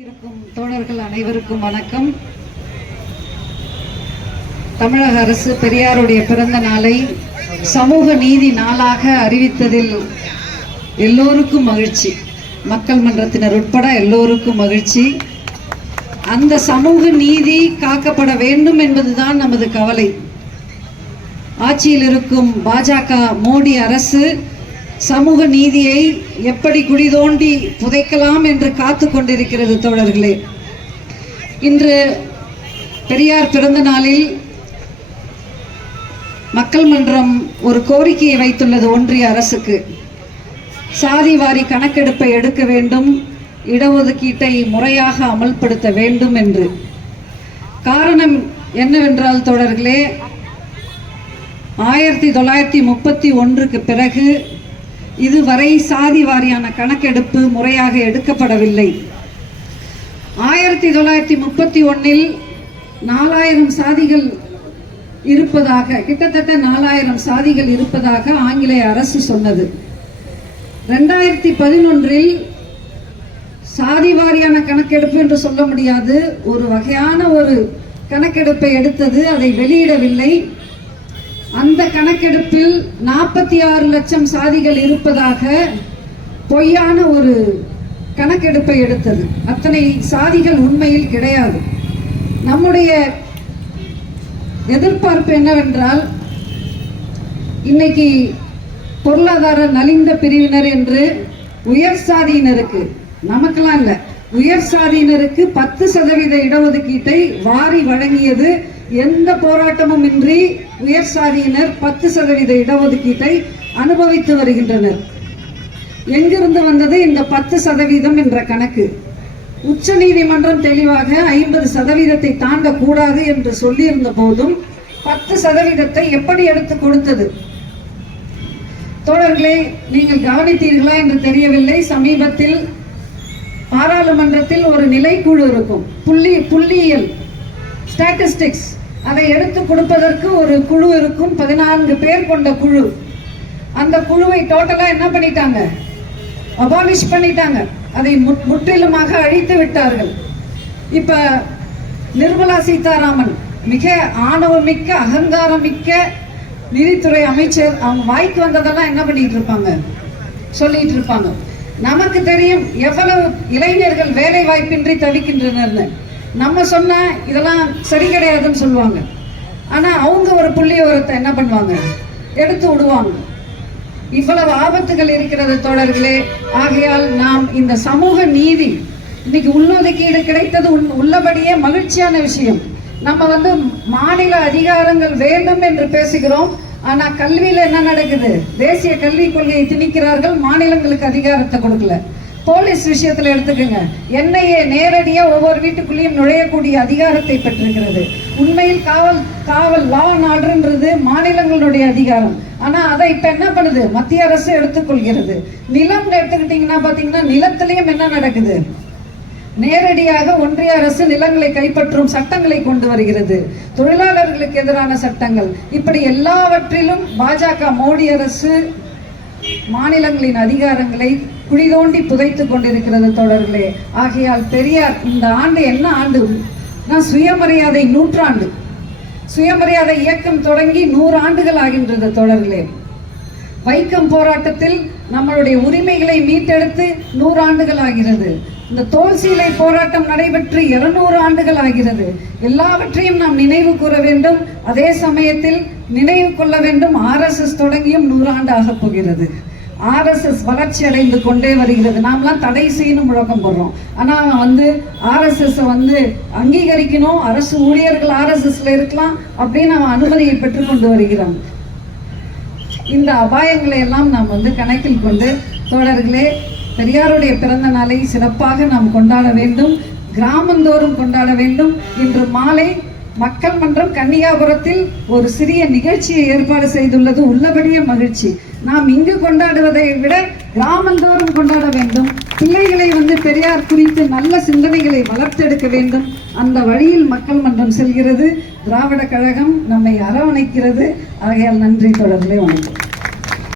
இருக்கும் தோழர்கள் அனைவருக்கும் வணக்கம். தமிழக அரசு பெரியாருடைய பிறந்த நாளை சமூக நீதி நாளாக அறிவித்ததில் எல்லோருக்கும் மகிழ்ச்சி. மக்கள் மன்றத்தினர் உட்பட எல்லோருக்கும் மகிழ்ச்சி. அந்த சமூக நீதி காக்கப்பட வேண்டும் என்பதுதான் நமது கவலை. ஆட்சியில் இருக்கும் பாஜக மோடி அரசு சமூக நீதியை எப்படி குழி தோண்டி புதைக்கலாம் என்று காத்து கொண்டிருக்கிறது. தோழர்களே, இன்று பெரியார் பிறந்த நாளில் மக்கள் மன்றம் ஒரு கோரிக்கையை வைத்துள்ளது ஒன்றிய அரசுக்கு. சாதி வாரி கணக்கெடுப்பை எடுக்க வேண்டும், இடஒதுக்கீட்டை முறையாக அமல்படுத்த வேண்டும் என்று. காரணம் என்னவென்றால் தோழர்களே, 1931க்கு பிறகு இதுவரை சாதி வாரியான கணக்கெடுப்பு முறையாக எடுக்கப்படவில்லை. 1931இல் 4000 சாதிகள் இருப்பதாக, கிட்டத்தட்ட 4000 சாதிகள் இருப்பதாக ஆங்கிலேய அரசு சொன்னது. 2011இல் சாதி வாரியான கணக்கெடுப்பு என்று சொல்ல முடியாது, ஒரு வகையான ஒரு கணக்கெடுப்பை எடுத்தது, அதை வெளியிடவில்லை. அந்த கணக்கெடுப்பில் 46 லட்சம் சாதிகள் இருப்பதாக பொய்யான ஒரு கணக்கெடுப்பை எடுத்தது. அத்தனை சாதிகள் உண்மையில் கிடையாது. நம்முடைய எதிர்பார்ப்பு என்னவென்றால், இன்னைக்கு பொருளாதார நலிந்த பிரிவினர் என்று உயர் சாதியினருக்கு, நமக்கெல்லாம் இல்லை, உயர் சாதியினருக்கு 10% இடஒதுக்கீட்டை வாரி வழங்கியது. எந்த போராட்டமும் இன்றி உயர் சாதியினர் 10% இடஒதுக்கீட்டை அனுபவித்து வருகின்றனர். எங்கிருந்து வந்தது இந்த 10% என்ற கணக்கு? உச்ச நீதிமன்றம் தெளிவாக 50% தாண்டக்கூடாது என்று சொல்லியிருந்த போதும் 10% எப்படி எடுத்து கொடுத்தது? தோழர்களே, நீங்கள் கவனித்தீர்களா என்று தெரியவில்லை. சமீபத்தில் பாராளுமன்றத்தில் ஒரு நிலைக்குழு இருக்கும், புள்ளியியல் ஸ்டாட்டிஸ்டிக்ஸ், அதை எடுத்து கொடுப்பதற்கு ஒரு குழு இருக்கும், 14 பேர் கொண்ட குழு. அந்த குழுவை டோட்டலா என்ன பண்ணிட்டாங்க? அபாலிஷ் பண்ணிட்டாங்க. அதை முற்றிலுமாக அழித்து விட்டார்கள். இப்ப நிர்மலா சீதாராமன் மிக ஆணவமிக்க, அகங்காரமிக்க நிதித்துறை அமைச்சர், அவங்க வாய்க்கு வந்ததெல்லாம் என்ன பண்ணிட்டு இருப்பாங்க? சொல்லிட்டு இருப்பாங்க. நமக்கு தெரியும் எவ்வளவு இளைஞர்கள் வேலை வாய்ப்பின்றி தவிக்கின்றனர். நம்ம சொன்னா இதெல்லாம் சரி கிடையாதுன்னு சொல்லுவாங்க. ஆனா அவங்க ஒரு புள்ளியோரத்தை என்ன பண்ணுவாங்க? எடுத்து விடுவாங்க. இவ்வளவு ஆபத்துகள் இருக்கிறது தோழர்களே. ஆகையால் நாம் இந்த சமூக நீதி, இன்னைக்கு உள்ளொதுக்கீடு கிடைத்தது உள்ளபடியே மகிழ்ச்சியான விஷயம். நம்ம மாநில அதிகாரங்கள் வேண்டும் என்று பேசுகிறோம். ஆனா கல்வியில என்ன நடக்குது? தேசிய கல்விக் கொள்கையை திணிக்கிறார்கள், மாநிலங்களுக்கு அதிகாரத்தை கொடுக்கல. போலீஸ் விஷயத்துல எடுத்துக்கங்க, என்ஐஏ நேரடியா ஒவ்வொரு வீட்டுக்குள்ளேயும் நுழையக்கூடிய அதிகாரத்தை பெற்றிருக்கிறது. உண்மையில் காவல் லா அண்ட் ஆர்டர்ன்றது மாநிலங்களுடைய அதிகாரம். ஆனா அதை இப்ப என்ன பண்ணுது? மத்திய அரசு எடுத்துக்கொள்கிறது. நிலம் எடுத்துக்கிட்டீங்கன்னா பாத்தீங்கன்னா, நிலத்திலையும் என்ன நடக்குது? நேரடியாக ஒன்றிய அரசு நிலங்களை கைப்பற்றும் சட்டங்களை கொண்டு வருகிறது, தொழிலாளர்களுக்கு எதிரான சட்டங்கள். இப்படி எல்லாவற்றிலும் பாஜக மோடி அரசு மாநிலங்களின் அதிகாரங்களை குழி தோண்டி புதைத்து கொண்டிருக்கிறது தோழர்களே. ஆகையால் பெரியார் இந்த ஆண்டு என்ன ஆண்டு? சுயமரியாதை நூற்றாண்டு. சுயமரியாதை இயக்கம் தொடங்கி 100 ஆண்டுகள் ஆகின்றது தோழர்களே. வைக்கம் போராட்டத்தில் நம்மளுடைய உரிமைகளை மீட்டெடுத்து 100 ஆண்டுகள் ஆகிறது. இந்த தோல் சீலை போராட்டம் நடைபெற்று 200 ஆண்டுகள் ஆகிறது. எல்லாவற்றையும் நாம் நினைவு கூற வேண்டும். அதே சமயத்தில் நினைவு கொள்ள வேண்டும், RSS தொடங்கியும் 100 ஆண்டு ஆக போகிறது. RSS வளர்ச்சி அடைந்து கொண்டே வருகிறது. நாம்லாம் தடை செய்யணும் முழக்கம் போடுறோம். ஆனா RSS அங்கீகரிக்கணும், அரசு ஊழியர்கள் RSSல இருக்கலாம் அப்படின்னு அவன் அனுமதியை பெற்றுக்கொண்டு வருகிறான். இந்த அபாயங்களை எல்லாம் நாம் கணக்கில் கொண்டு தோழர்களே, பெரியாருடைய பிறந்த நாளை சிறப்பாக நாம் கொண்டாட வேண்டும், கிராமந்தோறும் கொண்டாட வேண்டும். இன்று மாலை மக்கள் மன்றம் கன்னியாபுரத்தில் ஒரு சிறிய நிகழ்ச்சியை ஏற்பாடு செய்துள்ளது. உள்ளபடியே மகிழ்ச்சி. நாம் இங்கு கொண்டாடுவதை விட கிராமந்தோறும் கொண்டாட வேண்டும். பிள்ளைகளை பெரியார் குறித்து நல்ல சிந்தனைகளை வளர்த்தெடுக்க வேண்டும். அந்த வழியில் மக்கள் மன்றம் செல்கிறது. திராவிட கழகம் நம்மை அரவணைக்கிறது. ஆகையால் நன்றி தோழர்களே, வணக்கம்.